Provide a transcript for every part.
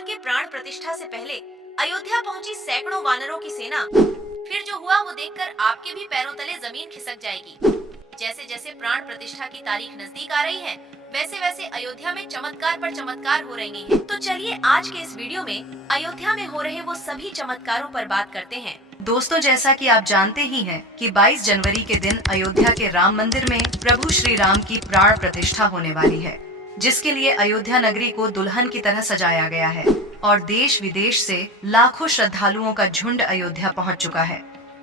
मंदिर के प्राण प्रतिष्ठा से पहले अयोध्या पहुंची सैकड़ों वानरों की सेना। फिर जो हुआ वो देखकर आपके भी पैरों तले जमीन खिसक जाएगी। जैसे जैसे प्राण प्रतिष्ठा की तारीख नजदीक आ रही है, वैसे वैसे अयोध्या में चमत्कार पर चमत्कार हो रहे हैं। तो चलिए आज के इस वीडियो में अयोध्या में हो रहे वो सभी चमत्कारों पर बात करते हैं। दोस्तों, जैसा कि आप जानते ही हैं कि 22 जनवरी के दिन अयोध्या के राम मंदिर में प्रभु श्री राम की प्राण प्रतिष्ठा होने वाली है, जिसके लिए अयोध्या नगरी को दुल्हन की तरह सजाया गया है और देश विदेश से लाखों श्रद्धालुओं का झुंड अयोध्या पहुंच चुका है।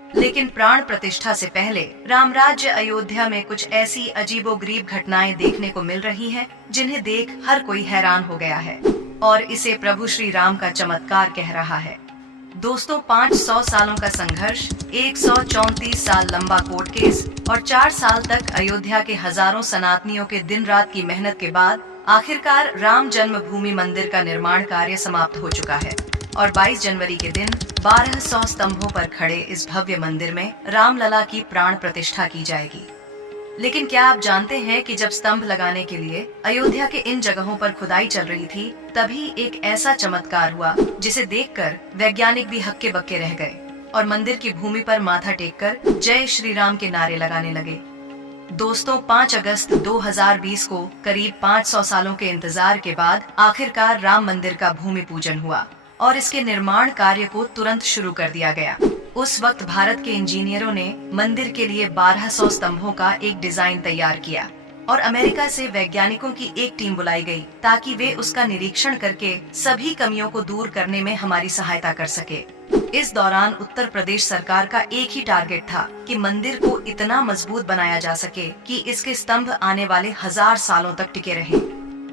लेकिन प्राण प्रतिष्ठा से पहले राम राज्य अयोध्या में कुछ ऐसी अजीबोगरीब घटनाएं देखने को मिल रही हैं, जिन्हें देख हर कोई हैरान हो गया है और इसे प्रभु श्री राम का चमत्कार कह रहा है। दोस्तों, 500 सालों का संघर्ष, 134 साल लंबा कोर्ट केस और 4 साल तक अयोध्या के हजारों सनातनियों के दिन रात की मेहनत के बाद आखिरकार राम जन्मभूमि मंदिर का निर्माण कार्य समाप्त हो चुका है और 22 जनवरी के दिन 1200 स्तंभों पर खड़े इस भव्य मंदिर में रामलला की प्राण प्रतिष्ठा की जाएगी। लेकिन क्या आप जानते हैं कि जब स्तंभ लगाने के लिए अयोध्या के इन जगहों पर खुदाई चल रही थी, तभी एक ऐसा चमत्कार हुआ जिसे देखकर वैज्ञानिक भी हक्के बक्के रह गए और मंदिर की भूमि पर माथा टेककर जय श्री राम के नारे लगाने लगे। दोस्तों, 5 अगस्त 2020 को करीब 500 सालों के इंतजार के बाद आखिरकार राम मंदिर का भूमि पूजन हुआ और इसके निर्माण कार्य को तुरंत शुरू कर दिया गया। उस वक्त भारत के इंजीनियरों ने मंदिर के लिए 1200 स्तंभों का एक डिजाइन तैयार किया और अमेरिका से वैज्ञानिकों की एक टीम बुलाई गई ताकि वे उसका निरीक्षण करके सभी कमियों को दूर करने में हमारी सहायता कर सके। इस दौरान उत्तर प्रदेश सरकार का एक ही टारगेट था कि मंदिर को इतना मजबूत बनाया जा सके कि इसके स्तंभ आने वाले 1000 सालों तक टिके रहें।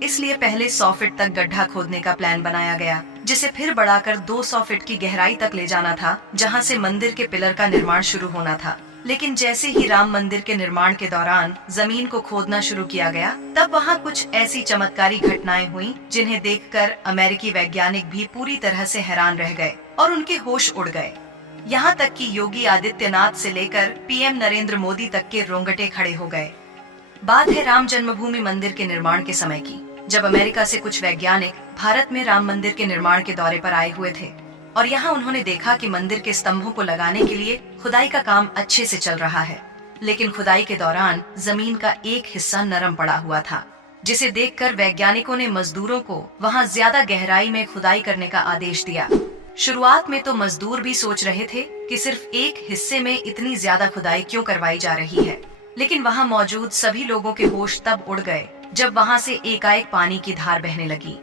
इसलिए पहले 100 फीट तक गड्ढा खोदने का प्लान बनाया गया, जिसे फिर बढ़ाकर 200 फीट की गहराई तक ले जाना था, जहां से मंदिर के पिलर का निर्माण शुरू होना था। लेकिन जैसे ही राम मंदिर के निर्माण के दौरान जमीन को खोदना शुरू किया गया, तब वहां कुछ ऐसी चमत्कारी घटनाएं हुई जिन्हें देखकर अमेरिकी वैज्ञानिक भी पूरी तरह से हैरान रह गए और उनके होश उड़ गए। यहाँ तक कि योगी आदित्यनाथ से लेकर पीएम नरेंद्र मोदी तक के रोंगटे खड़े हो गए। बात है राम जन्मभूमि मंदिर के निर्माण के समय की, जब अमेरिका से कुछ वैज्ञानिक भारत में राम मंदिर के निर्माण के दौरे पर आए हुए थे और यहाँ उन्होंने देखा कि मंदिर के स्तंभों को लगाने के लिए खुदाई का काम अच्छे से चल रहा है, लेकिन खुदाई के दौरान जमीन का एक हिस्सा नरम पड़ा हुआ था, जिसे देखकर वैज्ञानिकों ने मजदूरों को वहाँ ज्यादा गहराई में खुदाई करने का आदेश दिया। शुरुआत में तो मजदूर भी सोच रहे थे कि सिर्फ एक हिस्से में इतनी ज्यादा खुदाई क्यों करवाई जा रही है, लेकिन वहाँ मौजूद सभी लोगों के होश तब उड़ गए जब वहाँ से एकाएक पानी की धार बहने लगी।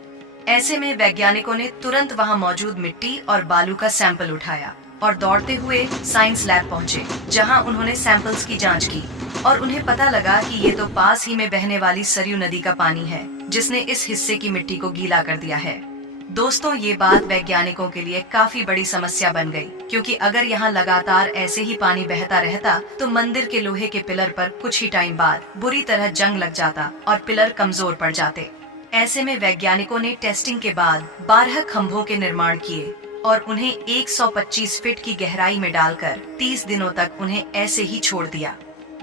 ऐसे में वैज्ञानिकों ने तुरंत वहाँ मौजूद मिट्टी और बालू का सैंपल उठाया और दौड़ते हुए साइंस लैब पहुँचे, जहाँ उन्होंने सैंपल्स की जांच की और उन्हें पता लगा कि ये तो पास ही में बहने वाली सरयू नदी का पानी है, जिसने इस हिस्से की मिट्टी को गीला कर दिया है। दोस्तों, ये बात वैज्ञानिकों के लिए काफी बड़ी समस्या बन गई, क्योंकि अगर यहाँ लगातार ऐसे ही पानी बहता रहता तो मंदिर के लोहे के पिलर पर कुछ ही टाइम बाद बुरी तरह जंग लग जाता और पिलर कमजोर पड़ जाते। ऐसे में वैज्ञानिकों ने टेस्टिंग के बाद 12 खंभों के निर्माण किए और उन्हें 125 फीट की गहराई में डालकर 30 दिनों तक उन्हें ऐसे ही छोड़ दिया,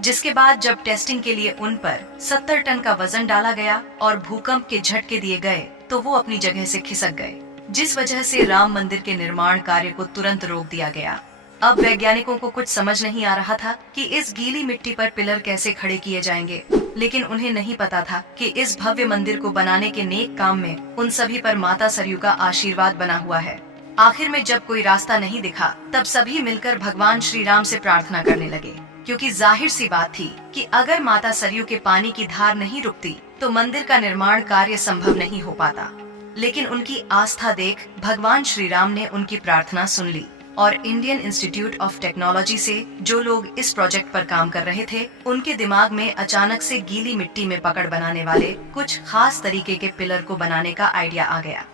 जिसके बाद जब टेस्टिंग के लिए उन पर 70 टन का वजन डाला गया और भूकंप के झटके दिए गए, तो वो अपनी जगह से खिसक गए, जिस वजह से राम मंदिर के निर्माण कार्य को तुरंत रोक दिया गया। अब वैज्ञानिकों को कुछ समझ नहीं आ रहा था कि इस गीली मिट्टी पर पिलर कैसे खड़े किए जाएंगे, लेकिन उन्हें नहीं पता था कि इस भव्य मंदिर को बनाने के नेक काम में उन सभी पर माता सरयू का आशीर्वाद बना हुआ है। आखिर में जब कोई रास्ता नहीं दिखा, तब सभी मिलकर भगवान श्री राम से प्रार्थना करने लगे, क्योंकि जाहिर सी बात थी कि अगर माता सरयू के पानी की धार नहीं रुकती तो मंदिर का निर्माण कार्य संभव नहीं हो पाता। लेकिन उनकी आस्था देख भगवान श्री राम ने उनकी प्रार्थना सुन ली और इंडियन इंस्टीट्यूट ऑफ टेक्नोलॉजी से जो लोग इस प्रोजेक्ट पर काम कर रहे थे, उनके दिमाग में अचानक से गीली मिट्टी में पकड़ बनाने वाले कुछ खास तरीके के पिलर को बनाने का आइडिया आ गया।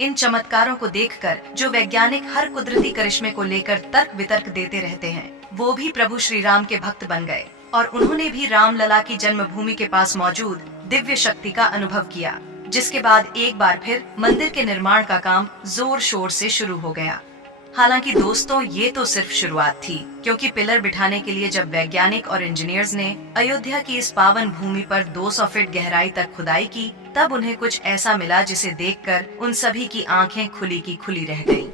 इन चमत्कारों को देखकर जो वैज्ञानिक हर कुदरती करिश्मे को लेकर तर्क वितर्क देते रहते हैं, वो भी प्रभु श्री राम के भक्त बन गए और उन्होंने भी रामलला की जन्मभूमि के पास मौजूद दिव्य शक्ति का अनुभव किया, जिसके बाद एक बार फिर मंदिर के निर्माण का काम जोर शोर से शुरू हो गया। हालांकि दोस्तों ये तो सिर्फ शुरुआत थी, क्योंकि पिलर बिठाने के लिए जब वैज्ञानिक और इंजीनियर्स ने अयोध्या की इस पावन भूमि पर 200 फीट गहराई तक खुदाई की, तब उन्हें कुछ ऐसा मिला जिसे देखकर उन सभी की आंखें खुली की खुली रह गईं।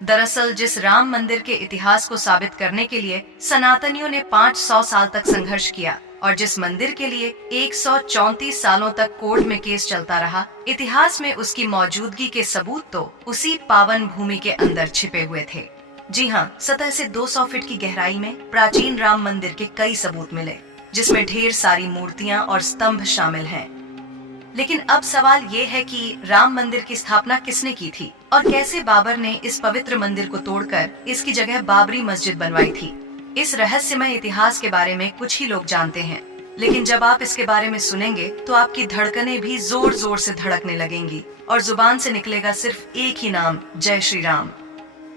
दरअसल जिस राम मंदिर के इतिहास को साबित करने के लिए सनातनियों ने 500 साल तक संघर्ष किया और जिस मंदिर के लिए 134 सालों तक कोर्ट में केस चलता रहा, इतिहास में उसकी मौजूदगी के सबूत तो उसी पावन भूमि के अंदर छिपे हुए थे। जी हाँ, सतह से 200 फीट की गहराई में प्राचीन राम मंदिर के कई सबूत मिले, जिसमें ढेर सारी मूर्तियां और स्तंभ शामिल हैं। लेकिन अब सवाल ये है कि राम मंदिर की स्थापना किसने की थी और कैसे बाबर ने इस पवित्र मंदिर को तोड़कर इसकी जगह बाबरी मस्जिद बनवाई थी। इस रहस्यमय इतिहास के बारे में कुछ ही लोग जानते हैं, लेकिन जब आप इसके बारे में सुनेंगे तो आपकी धड़कनें भी जोर जोर से धड़कने लगेंगी और जुबान से निकलेगा सिर्फ एक ही नाम, जय श्री राम।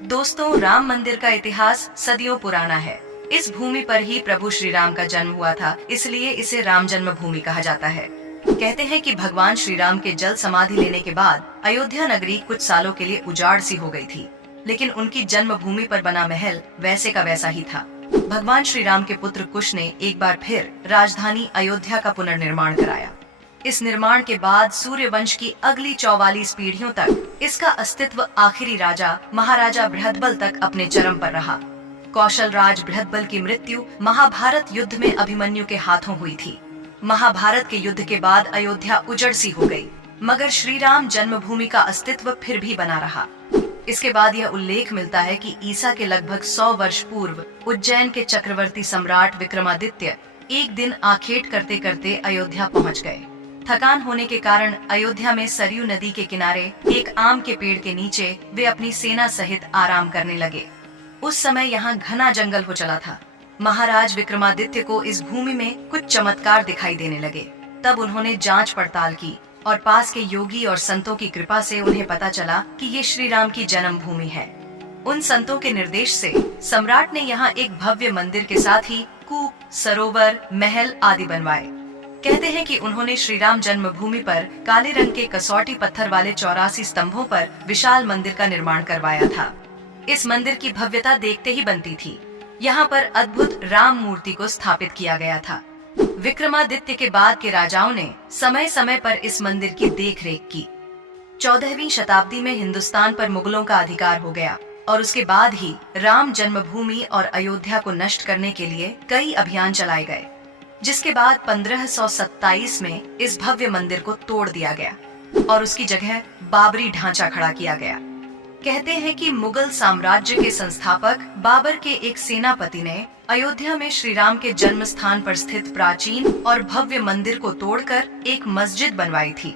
दोस्तों, राम मंदिर का इतिहास सदियों पुराना है। इस भूमि पर ही प्रभु श्री राम का जन्म हुआ था, इसलिए इसे राम जन्मभूमि कहा जाता है। कहते हैं कि भगवान श्री राम के जल समाधि लेने के बाद अयोध्या नगरी कुछ सालों के लिए उजाड़ सी हो गई थी, लेकिन उनकी जन्मभूमि पर बना महल वैसे का वैसा ही था। भगवान श्री राम के पुत्र कुश ने एक बार फिर राजधानी अयोध्या का पुनर्निर्माण कराया। इस निर्माण के बाद सूर्य वंश की अगली 44 पीढ़ियों तक इसका अस्तित्व आखिरी राजा महाराजा बृहदबल तक अपने चरम पर रहा। कौशल राज बृहदबल की मृत्यु महाभारत युद्ध में अभिमन्यु के हाथों हुई थी। महाभारत के युद्ध के बाद अयोध्या उजड़ सी हो गई, मगर श्री राम जन्मभूमि का अस्तित्व फिर भी बना रहा। इसके बाद यह उल्लेख मिलता है कि ईसा के लगभग 100 वर्ष पूर्व उज्जैन के चक्रवर्ती सम्राट विक्रमादित्य एक दिन आखेट करते करते अयोध्या पहुंच गए। थकान होने के कारण अयोध्या में सरयू नदी के किनारे एक आम के पेड़ के नीचे वे अपनी सेना सहित आराम करने लगे। उस समय यहाँ घना जंगल हो चला था। महाराज विक्रमादित्य को इस भूमि में कुछ चमत्कार दिखाई देने लगे। तब उन्होंने जांच पड़ताल की और पास के योगी और संतों की कृपा से उन्हें पता चला कि ये श्री राम की जन्म भूमि है। उन संतों के निर्देश से सम्राट ने यहाँ एक भव्य मंदिर के साथ ही कूप, सरोवर, महल आदि बनवाए। कहते हैं कि उन्होंने श्री राम जन्मभूमि पर काले रंग के कसौटी पत्थर वाले 84 स्तंभों पर विशाल मंदिर का निर्माण करवाया था। इस मंदिर की भव्यता देखते ही बनती थी। यहाँ पर अद्भुत राम मूर्ति को स्थापित किया गया था। विक्रमादित्य के बाद के राजाओं ने समय समय पर इस मंदिर की देखरेख की। 14वीं शताब्दी में हिंदुस्तान पर मुगलों का अधिकार हो गया और उसके बाद ही राम जन्मभूमि और अयोध्या को नष्ट करने के लिए कई अभियान चलाए गए, जिसके बाद 1527 में इस भव्य मंदिर को तोड़ दिया गया और उसकी जगह बाबरी ढांचा खड़ा किया गया। कहते हैं कि मुगल साम्राज्य के संस्थापक बाबर के एक सेनापति ने अयोध्या में श्री राम के जन्म स्थान पर स्थित प्राचीन और भव्य मंदिर को तोड़कर एक मस्जिद बनवाई थी।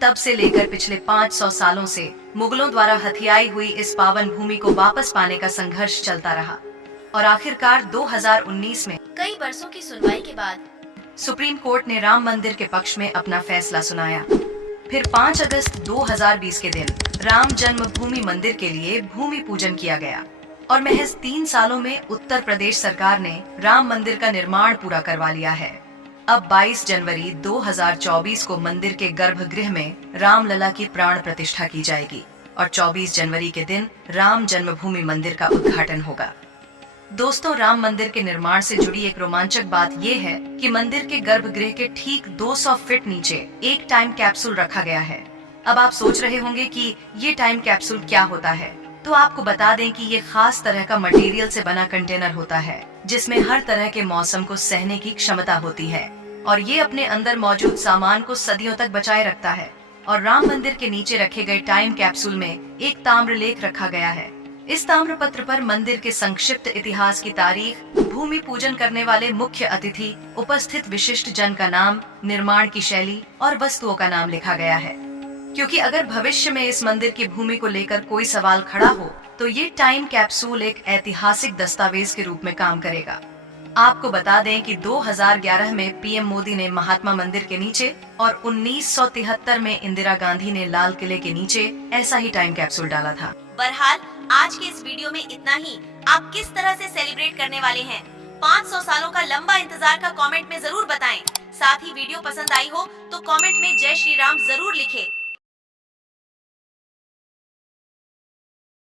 तब से लेकर पिछले 500 सालों से मुगलों द्वारा हथियाई हुई इस पावन भूमि को वापस पाने का संघर्ष चलता रहा और आखिरकार 2019 में कई बरसों की सुनवाई के बाद सुप्रीम कोर्ट ने राम मंदिर के पक्ष में अपना फैसला सुनाया। फिर 5 अगस्त 2020 के दिन राम जन्मभूमि मंदिर के लिए भूमि पूजन किया गया और महज 3 सालों में उत्तर प्रदेश सरकार ने राम मंदिर का निर्माण पूरा करवा लिया है। अब 22 जनवरी 2024 को मंदिर के गर्भगृह में रामलला की प्राण प्रतिष्ठा की जाएगी और 24 जनवरी के दिन राम जन्मभूमि मंदिर का उद्घाटन होगा। दोस्तों, राम मंदिर के निर्माण से जुड़ी एक रोमांचक बात ये है कि मंदिर के गर्भगृह के ठीक 200 फीट नीचे एक टाइम कैप्सूल रखा गया है। अब आप सोच रहे होंगे कि ये टाइम कैप्सूल क्या होता है, तो आपको बता दें कि ये खास तरह का मटेरियल से बना कंटेनर होता है जिसमें हर तरह के मौसम को सहने की क्षमता होती है और ये अपने अंदर मौजूद सामान को सदियों तक बचाए रखता है। और राम मंदिर के नीचे रखे गए टाइम कैप्सूल में एक ताम्र लेख रखा गया है। इस ताम्र पत्र पर मंदिर के संक्षिप्त इतिहास की तारीख, भूमि पूजन करने वाले मुख्य अतिथि, उपस्थित विशिष्ट जन का नाम, निर्माण की शैली और वस्तुओं का नाम लिखा गया है। क्योंकि अगर भविष्य में इस मंदिर की भूमि को लेकर कोई सवाल खड़ा हो तो ये टाइम कैप्सूल एक ऐतिहासिक दस्तावेज के रूप में काम करेगा। आपको बता दें कि 2011 में पीएम मोदी ने महात्मा मंदिर के नीचे और 1973 में इंदिरा गांधी ने लाल किले के नीचे ऐसा ही टाइम कैप्सूल डाला था। बहरहाल आज के इस वीडियो में इतना ही। आप किस तरह से सेलिब्रेट करने वाले हैं? 500 सालों का लंबा इंतजार का कमेंट में जरूर बताएं। साथ ही वीडियो पसंद आई हो तो कमेंट में जय श्री राम जरूर लिखें